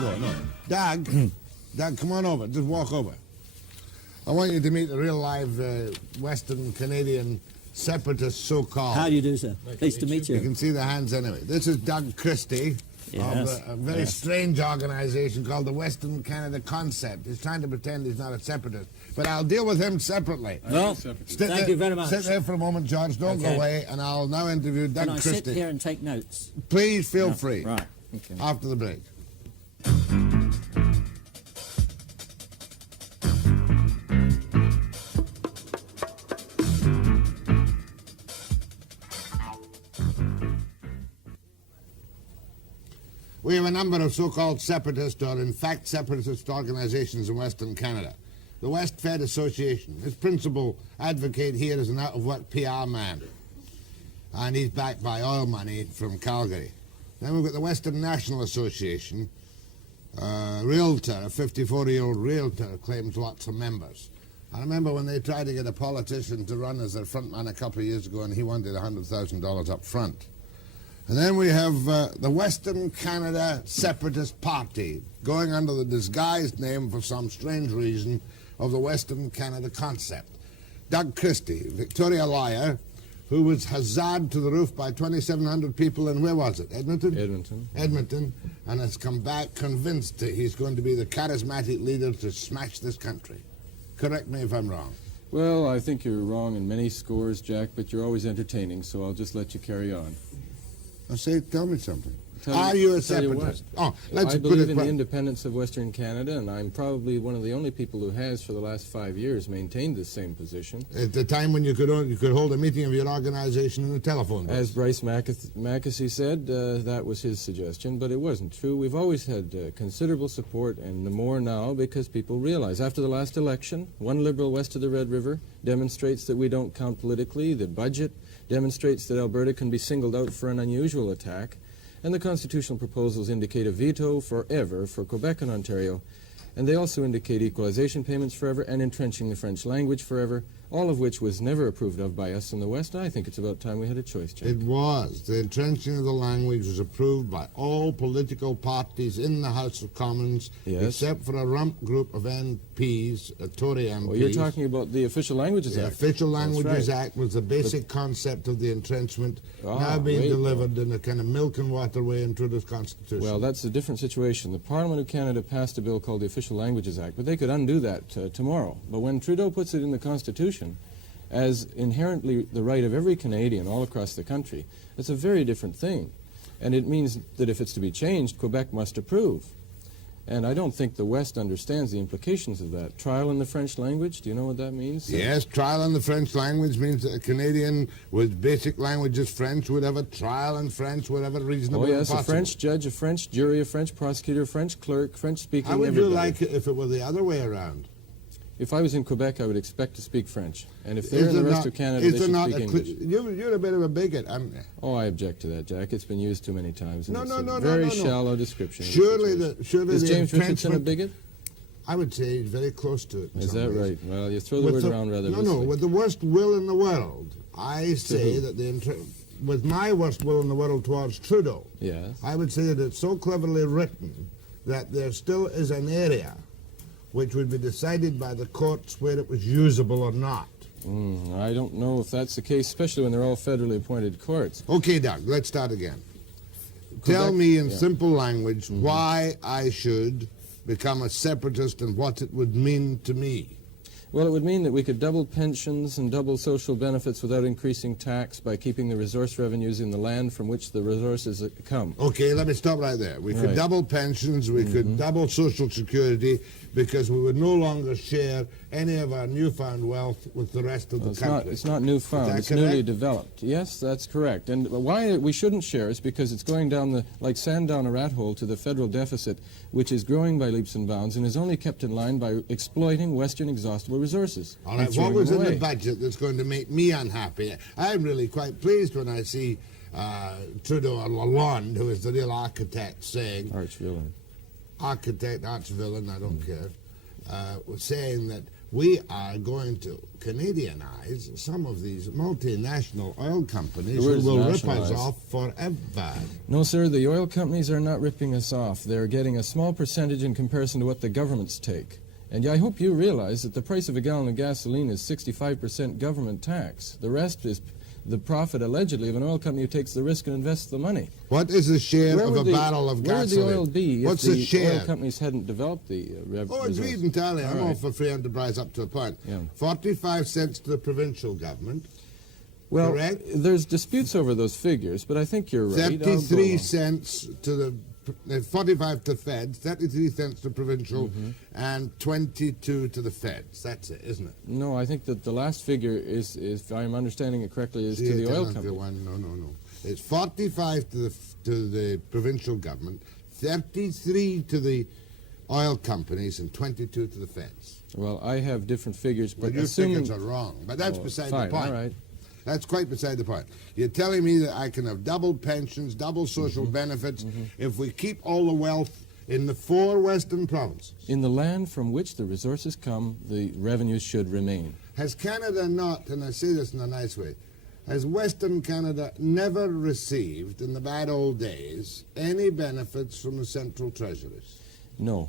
go. No. Doug, Doug, come on over. Just walk over. I want you to meet the real live Western Canadian separatist, so-called. How do you do, sir? Pleased to meet you. You can see the hands anyway. This is Doug Christie of a very strange organization called the Western Canada Concept. He's trying to pretend he's not a separatist. But I'll deal with him separately. Well, thank you very much. Sit there for a moment, George. Don't go away. And I'll now interview Doug Christie. Can I sit here and take notes? Please feel free. Right. Okay. After the break. We have a number of so-called separatist, or in fact separatist organizations in Western Canada. The West Fed Association, his principal advocate here is an out-of-work PR man, and he's backed by oil money from Calgary. Then we've got the Western National Association, realtor, a 54-year-old realtor, claims lots of members. I remember when they tried to get a politician to run as their front man a couple of years ago, and he wanted $100,000 up front. And then we have the Western Canada Separatist Party, going under the disguised name, for some strange reason, of the Western Canada Concept. Doug Christie, Victoria lawyer, who was hazarded to the roof by 2,700 people in, where was it, Edmonton? Edmonton. Edmonton, and has come back convinced that he's going to be the charismatic leader to smash this country. Correct me if I'm wrong. Well, I think you're wrong in many scores, Jack, but you're always entertaining, so I'll just let you carry on. I say, tell me something. Are you a separatist? I believe in the independence of Western Canada, and I'm probably one of the only people who has, for the last 5 years, maintained this same position. At the time when you could hold a meeting of your organization in the telephone book. As Bryce Mackesy said, that was his suggestion, but it wasn't true. We've always had considerable support, and the more now, because people realize. After the last election, one Liberal west of the Red River demonstrates that we don't count politically. The budget demonstrates that Alberta can be singled out for an unusual attack. And the constitutional proposals indicate a veto forever for Quebec and Ontario, and they also indicate equalization payments forever and entrenching the French language forever, all of which was never approved of by us in the West. I think it's about time we had a choice, Jack. It was. The entrenching of the language was approved by all political parties in the House of Commons, except for a rump group of MPs, Tory MPs. Well, you're talking about the Official Languages Act. The Official Languages Act was the basic concept of the entrenchment, now being delivered in a kind of milk and water way into Trudeau's Constitution. Well, that's a different situation. The Parliament of Canada passed a bill called the Official Languages Act, but they could undo that tomorrow. But when Trudeau puts it in the Constitution as inherently the right of every Canadian all across the country, it's a very different thing. And it means that if it's to be changed, Quebec must approve. And I don't think the West understands the implications of that. Trial in the French language, do you know what that means? Yes, trial in the French language means that a Canadian with basic language as French would have a trial in French, whatever reasonable and possible. A French judge, a French jury, a French prosecutor, a French clerk, French speaking, How would everybody. you like it if it were the other way around? If I was in Quebec, I would expect to speak French. And if they're in the rest of Canada, they should speak English. You're a bit of a bigot. Oh, I object to that, Jack. It's been used too many times. And No, very shallow description. Surely is James Richardson a bigot? I would say he's very close to it. Is that right? Well, you throw the word around rather loosely. No, with the worst will in the world, I say that with my worst will in the world towards Trudeau, I would say that it's so cleverly written that there still is an area which would be decided by the courts where it was usable or not. I don't know if that's the case, especially when they're all federally appointed courts. Okay, Doug, let's start again. Tell me in simple language why I should become a separatist and what it would mean to me. Well, it would mean that we could double pensions and double social benefits without increasing tax by keeping the resource revenues in the land from which the resources come. Okay, let me stop right there. We could double pensions, we could double social security, because we would no longer share any of our newfound wealth with the rest of the country. It's not newfound, it's newly developed. Yes, that's correct. And why we shouldn't share is because it's going down like sand down a rat hole to the federal deficit, which is growing by leaps and bounds and is only kept in line by exploiting Western exhaustible resources. All right, what was in the budget that's going to make me unhappy? I'm really quite pleased when I see Trudeau Lalonde, who is the real architect, saying... Arch-villain. Architect, arch-villain, I don't care, was saying that we are going to Canadianize some of these multinational oil companies The word who is will rip us nationalize. off forever. No, sir, the oil companies are not ripping us off. They're getting a small percentage in comparison to what the governments take. And I hope you realize that the price of a gallon of gasoline is 65% government tax. The rest is the profit, allegedly, of an oil company who takes the risk and invests the money. What is the share of a barrel of Where would gasoline? the oil be What's if the share? oil companies hadn't developed the Oh, resource? agreed entirely. I'm all right. for free enterprise up to a point. Yeah. 45 cents to the provincial government. Well, Correct. there's disputes over those figures, but I think you're right. I'll go 33 along. cents to the 45 to feds, 33 cents to provincial, and 22 to the feds. That's it, isn't it? No, I think that the last figure is, if I'm understanding it correctly, is to the oil company. No. It's 45 to the provincial government, 33 to the oil companies, and 22 to the feds. Well, I have different figures, But but your assuming... figures are wrong. But that's beside fine, the point. all right. That's quite beside the point. You're telling me that I can have double pensions, double social benefits, if we keep all the wealth in the 4 western provinces. In the land from which the resources come, the revenues should remain. Has Canada not, and I say this in a nice way, has Western Canada never received, in the bad old days, any benefits from the central treasuries? No,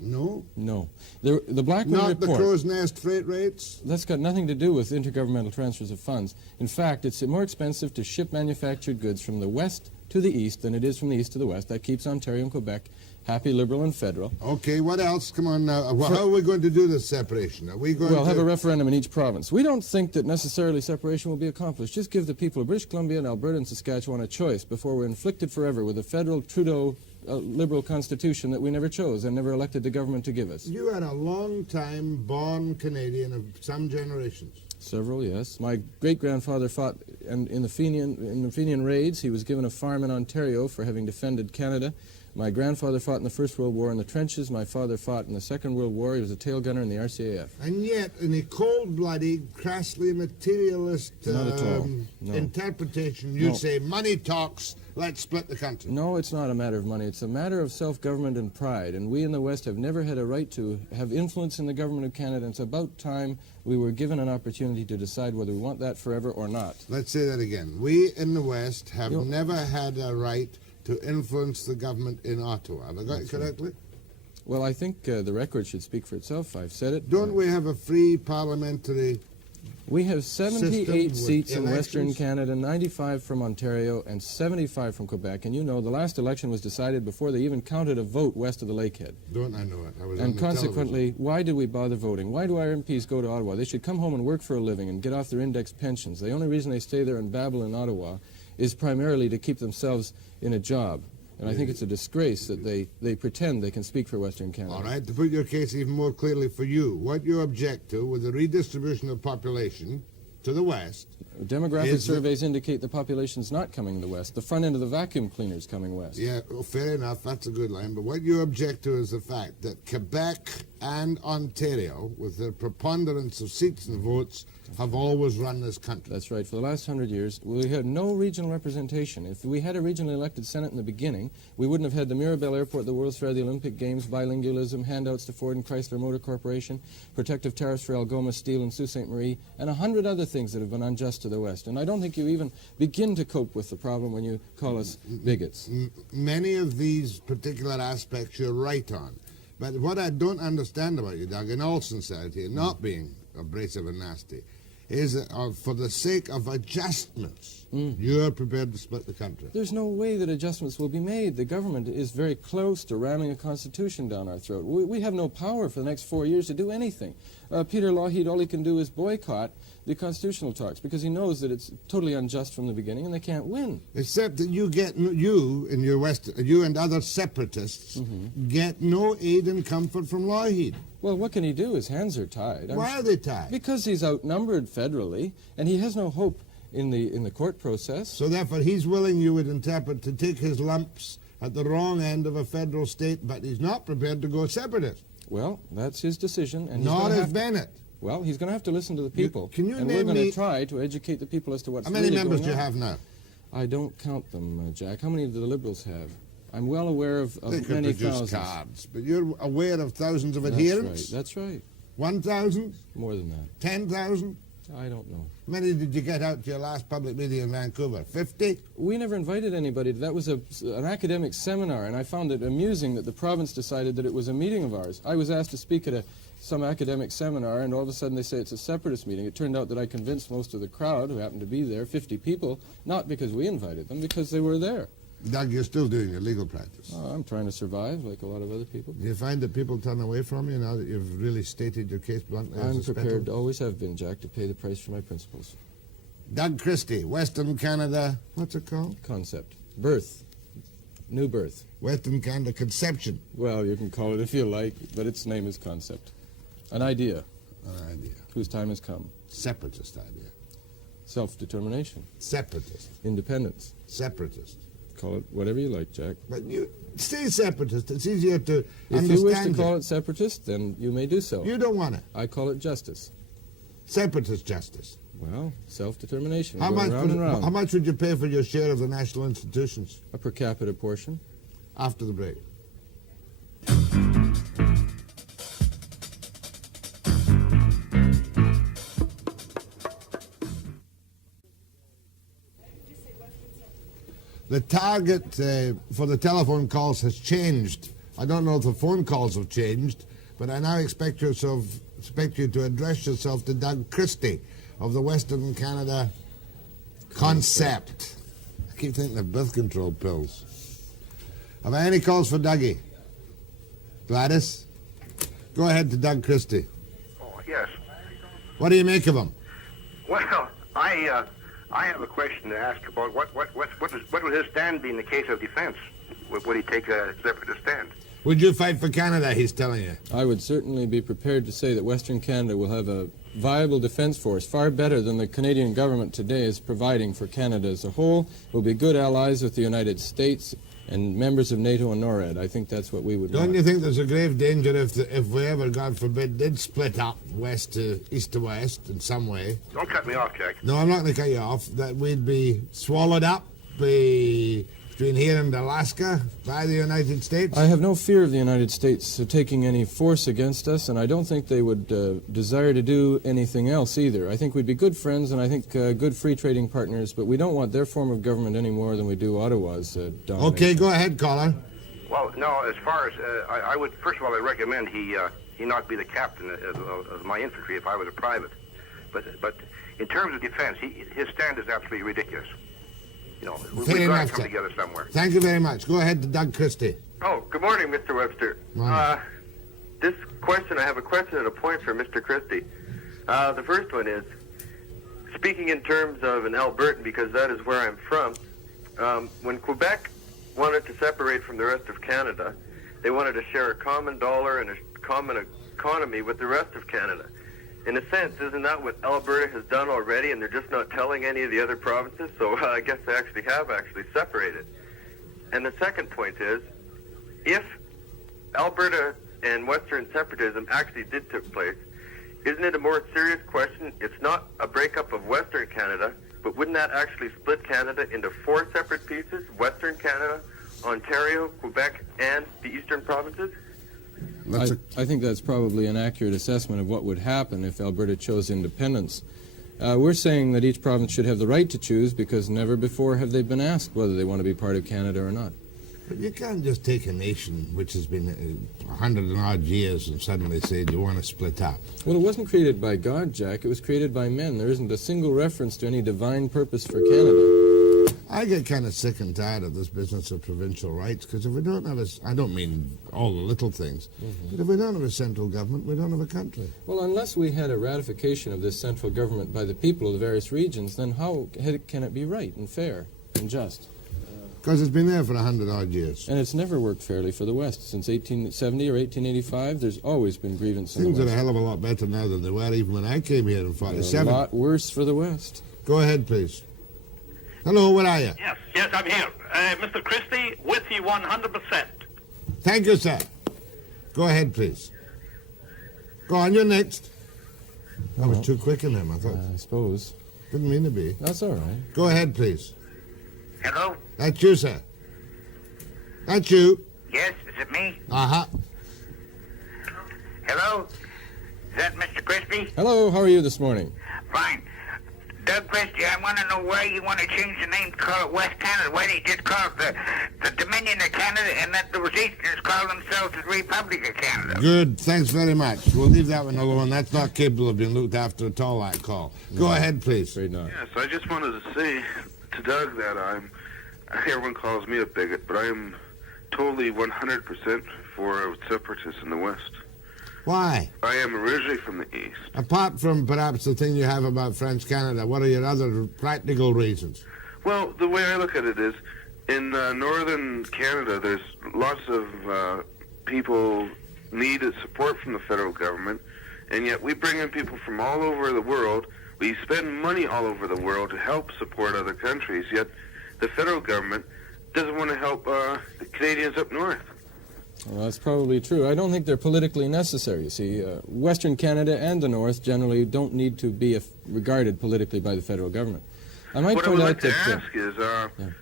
No? no. The Blackman Not report... the crow's nest freight rates? That's got nothing to do with intergovernmental transfers of funds. In fact, it's more expensive to ship manufactured goods from the west to the east than it is from the east to the west. That keeps Ontario and Quebec happy, liberal, and federal. Okay, what else? Come on now. How are we going to do this separation? Are we going We'll to... have a referendum in each province. We don't think that necessarily separation will be accomplished. Just give the people of British Columbia and Alberta and Saskatchewan a choice before we're inflicted forever with a federal Trudeau liberal constitution that we never chose and never elected the government to give us. You are a long-time born Canadian of some generations. Several, yes. My great-grandfather fought in the Fenian raids. He was given a farm in Ontario for having defended Canada. My grandfather fought in the First World War in the trenches. My father fought in the Second World War. He was a tail gunner in the RCAF. And yet, in a cold-blooded, crassly materialist Not at all. No. interpretation, you No. say, money talks, let's split the country. No, it's not a matter of money. It's a matter of self-government and pride. And we in the West have never had a right to have influence in the government of Canada. And it's about time we were given an opportunity to decide whether we want that forever or not. Let's say that again. We in the West have You- never had a right to influence the government in Ottawa. Have I got it correctly? Well, I think the record should speak for itself. I've said it. Don't we have a free parliamentary... We have System 78 with seats in Western elections? Canada, 95 from Ontario, and 75 from Quebec. And you know, the last election was decided before they even counted a vote west of the Lakehead. Don't I know it? I was on And the consequently, why did we bother voting? Why do our MPs go to Ottawa? They should come home and work for a living and get off their indexed pensions. The only reason they stay there and babble in Ottawa is primarily to keep themselves in a job. And I think it's a disgrace that they pretend they can speak for Western Canada. All right, to put your case even more clearly for you, what you object to with the redistribution of population to the West... Demographic Is the- surveys indicate the population's not coming to the West. The front end of the vacuum cleaner's coming west. Yeah, well, fair enough, that's a good line. But what you object to is the fact that Quebec and Ontario, with their preponderance of seats and votes, have always run this country. That's right. For the last 100 years, we had no regional representation. If we had a regionally elected Senate in the beginning, we wouldn't have had the Mirabel Airport, the World's Fair, the Olympic Games, bilingualism, handouts to Ford and Chrysler Motor Corporation, protective tariffs for Algoma Steel and Sault Ste. Marie, and 100 other things that have been unjust to the West. And I don't think you even begin to cope with the problem when you call us bigots. Many of these particular aspects you're right on. But what I don't understand about you, Doug, in all sincerity, and not being abrasive and nasty, is that for the sake of adjustments, you're prepared to split the country. There's no way that adjustments will be made. The government is very close to ramming a constitution down our throat. We have no power for the next 4 years to do anything. Peter Lougheed, all he can do is boycott the constitutional talks because he knows that it's totally unjust from the beginning and they can't win. Except that you and other separatists get no aid and comfort from Lougheed. Well, what can he do? His hands are tied. Why are they tied? Because he's outnumbered federally and he has no hope in the court process. So therefore he's willing, you would interpret, to take his lumps at the wrong end of a federal state, but he's not prepared to go separatist. Well, that's his decision. And he's Nor gonna is have to- Bennett. Well, he's going to have to listen to the people. Can you and name we're going me- to try to educate the people as to what's How many really members going do you on. have now? I don't count them, Jack. How many do the Liberals have? I'm well aware of They could many produce thousands. cards, but you're aware of thousands of adherents? That's right. 1,000? More than that. 10,000? I don't know. How many did you get out to your last public meeting in Vancouver? 50? We never invited anybody. That was an academic seminar, and I found it amusing that the province decided that it was a meeting of ours. I was asked to speak at some academic seminar, and all of a sudden they say it's a separatist meeting. It turned out that I convinced most of the crowd, who happened to be there, 50 people, not because we invited them, because they were there. Doug, you're still doing your legal practice. I'm trying to survive, like a lot of other people. Do you find that people turn away from you now that you've really stated your case bluntly? I'm prepared, always have been, Jack, to pay the price for my principles. Doug Christie, Western Canada, what's it called? Concept. Birth. New birth. Western Canada Conception. Well, you can call it if you like, but its name is concept. An idea. An idea. Whose time has come. Separatist idea. Self-determination. Separatist. Independence. Separatist. Call it whatever you like, Jack. But you say separatist. It's easier to If understand. you wish to call it separatist, then you may do so. You don't want it. I call it justice. Separatist justice. Well, self-determination. How going round and round. How much would you pay for your share of the national institutions? A per capita portion. After the break. The target for the telephone calls has changed. I don't know if the phone calls have changed, but I now expect you to address yourself to Doug Christie of the Western Canada Concept. I keep thinking of birth control pills. Have I any calls for Dougie? Gladys? Go ahead to Doug Christie. Oh, yes. What do you make of him? Well, I have a question to ask about what would his stand be in the case of defense? Would he take a separatist stand? Would you fight for Canada, he's telling you? I would certainly be prepared to say that Western Canada will have a viable defense force, far better than the Canadian government today is providing for Canada as a whole. We'll be good allies with the United States and members of NATO and NORAD. I think that's what we would want. Don't you think there's a grave danger if we ever, God forbid, did split up east to west in some way? Don't cut me off, Jack. No, I'm not going to cut you off. That we'd be swallowed up between here and Alaska by the United States? I have no fear of the United States taking any force against us, and I don't think they would desire to do anything else either. I think we'd be good friends, and I think good free trading partners, but we don't want their form of government any more than we do Ottawa's domination. Okay, go ahead, caller. Well, no, as far as, I would, first of all, I'd recommend he not be the captain of my infantry if I was a private. But in terms of defense, his stand is absolutely ridiculous. You know, we've got to come together somewhere. Thank you very much. Go ahead to Doug Christie. Oh, good morning, Mr. Webster. Morning. This question, I have a question and a point for Mr. Christie. The first one is, speaking in terms of an Albertan, because that is where I'm from, when Quebec wanted to separate from the rest of Canada, they wanted to share a common dollar and a common economy with the rest of Canada. In a sense, isn't that what Alberta has done already, and they're just not telling any of the other provinces? So I guess they have separated. And the second point is, if Alberta and Western separatism actually did take place, isn't it a more serious question? It's not a breakup of Western Canada, but wouldn't that actually split Canada into 4 separate pieces? Western Canada, Ontario, Quebec, and the eastern provinces? I think that's probably an accurate assessment of what would happen if Alberta chose independence. We're saying that each province should have the right to choose because never before have they been asked whether they want to be part of Canada or not. But you can't just take a nation which has been 100 and odd years and suddenly say, do you want to split up? Well, it wasn't created by God, Jack. It was created by men. There isn't a single reference to any divine purpose for Canada. I get kind of sick and tired of this business of provincial rights because if we don't have I don't mean all the little things, but if we don't have a central government, we don't have a country. Well, unless we had a ratification of this central government by the people of the various regions, then how can it be right and fair and just? Because it's been there for 100 odd years. And it's never worked fairly for the West. Since 1870 or 1885, there's always been grievance in the Things West. are a hell of a lot better now than they were even when I came here in 47. A lot worse for the West. Go ahead, please. Hello, where are you? Yes, I'm here. Mr. Christie, with you 100%. Thank you, sir. Go ahead, please. Go on, you're next. I was too quick in him, I thought. I suppose. Didn't mean to be. That's all right. Go ahead, please. Hello? That's you, sir. That's you. Yes, is it me? Uh-huh. Hello? Is that Mr. Christie? Hello, how are you this morning? Fine. Doug Christie, I want to know why you want to change the name to call it West Canada. Why don't you just call it the Dominion of Canada, and let those Easterners call themselves the Republic of Canada? Good. Thanks very much. We'll leave that one alone. That's not capable of being looked after at all, that call. Go ahead, please. Afraid not. Yes, I just wanted to say to Doug that everyone calls me a bigot, but I am totally 100% for separatists in the West. Why? I am originally from the East. Apart from perhaps the thing you have about French Canada, what are your other practical reasons? Well, the way I look at it is, in northern Canada, there's lots of people needed support from the federal government, and yet we bring in people from all over the world. We spend money all over the world to help support other countries, yet the federal government doesn't want to help the Canadians up north. Well, that's probably true. I don't think they're politically necessary. You see, Western Canada and the North generally don't need to be regarded politically by the federal government. I might What I point would out like to that... ask is,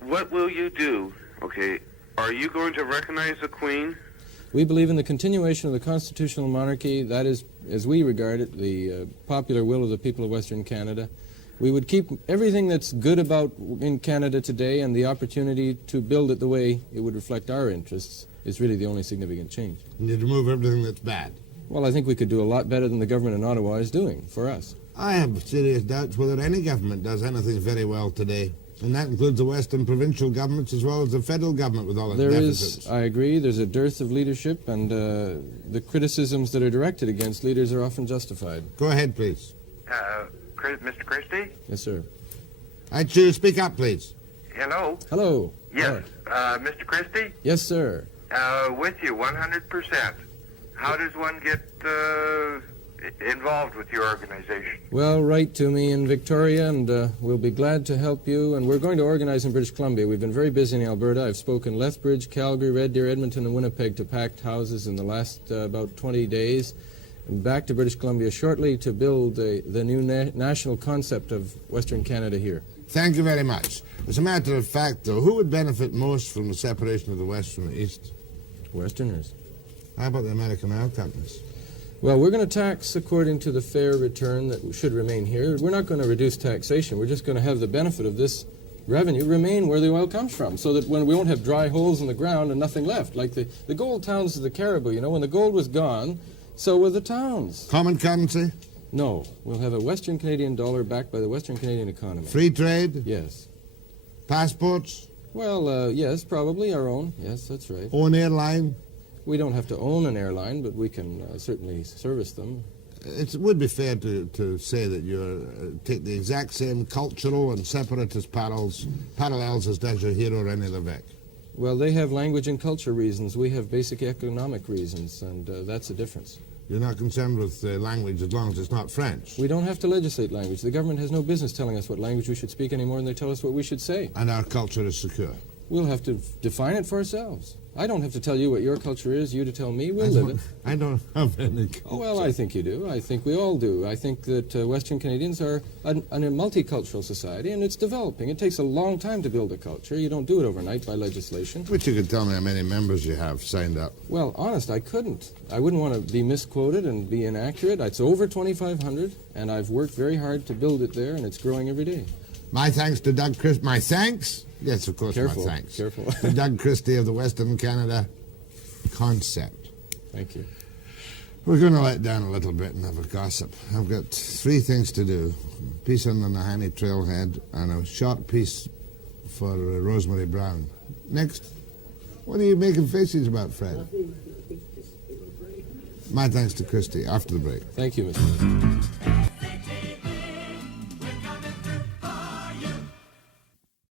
what will you do? Okay, are you going to recognize the Queen? We believe in the continuation of the constitutional monarchy. That is, as we regard it, the popular will of the people of Western Canada. We would keep everything that's good about in Canada today, and the opportunity to build it the way it would reflect our interests is really the only significant change. And you'd remove everything that's bad. Well, I think we could do a lot better than the government in Ottawa is doing for us. I have serious doubts whether any government does anything very well today. And that includes the Western provincial governments as well as the federal government with all its deficits. I agree, there's a dearth of leadership, and the criticisms that are directed against leaders are often justified. Go ahead, please. Mr. Christie? Yes, sir. I choose. Speak up, please. Hello? Hello. Yes. Mr. Christie? Yes, sir. With you, 100%. How does one get involved with your organization? Well, write to me in Victoria, and we'll be glad to help you. And we're going to organize in British Columbia. We've been very busy in Alberta. I've spoken Lethbridge, Calgary, Red Deer, Edmonton, and Winnipeg to packed houses in the last about 20 days. I'm back to British Columbia shortly to build the new national concept of Western Canada here. Thank you very much. As a matter of fact, though, who would benefit most from the separation of the West from the East? Westerners. How about the American oil companies? Well, we're going to tax according to the fair return that should remain here. We're not going to reduce taxation. We're just going to have the benefit of this revenue remain where the oil comes from, so that when we won't have dry holes in the ground and nothing left. Like the gold towns of the Caribou, you know, when the gold was gone, so were the towns. Common currency? No. We'll have a Western Canadian dollar backed by the Western Canadian economy. Free trade? Yes. Passports? Well, yes, probably our own. Yes, that's right. Own airline? We don't have to own an airline, but we can certainly service them. It would be fair to say that you take the exact same cultural and separatist parallels as does your hero René Lévesque. Well, they have language and culture reasons. We have basic economic reasons, and that's the difference. You're not concerned with language as long as it's not French. We don't have to legislate language. The government has no business telling us what language we should speak any more than they tell us what we should say. And our culture is secure. We'll have to define it for ourselves. I don't have to tell you what your culture is, you to tell me. We'll live it. I don't have any culture. Well, I think you do. I think we all do. I think that Western Canadians are a multicultural society, and it's developing. It takes a long time to build a culture. You don't do it overnight by legislation. But you could tell me how many members you have signed up. Well, honest, I couldn't. I wouldn't want to be misquoted and be inaccurate. It's over 2,500, and I've worked very hard to build it there, and it's growing every day. My thanks to Doug Christie. My thanks? Yes, of course, Careful, my thanks. careful. To Doug Christie of the Western Canada Concept. Thank you. We're going to let down a little bit and have a gossip. I've got 3 things to do. A piece on the Nahanni Trailhead and a short piece for Rosemary Brown. Next, what are you making faces about, Fred? Nothing. My thanks to Christie. After the break. Thank you, Mr.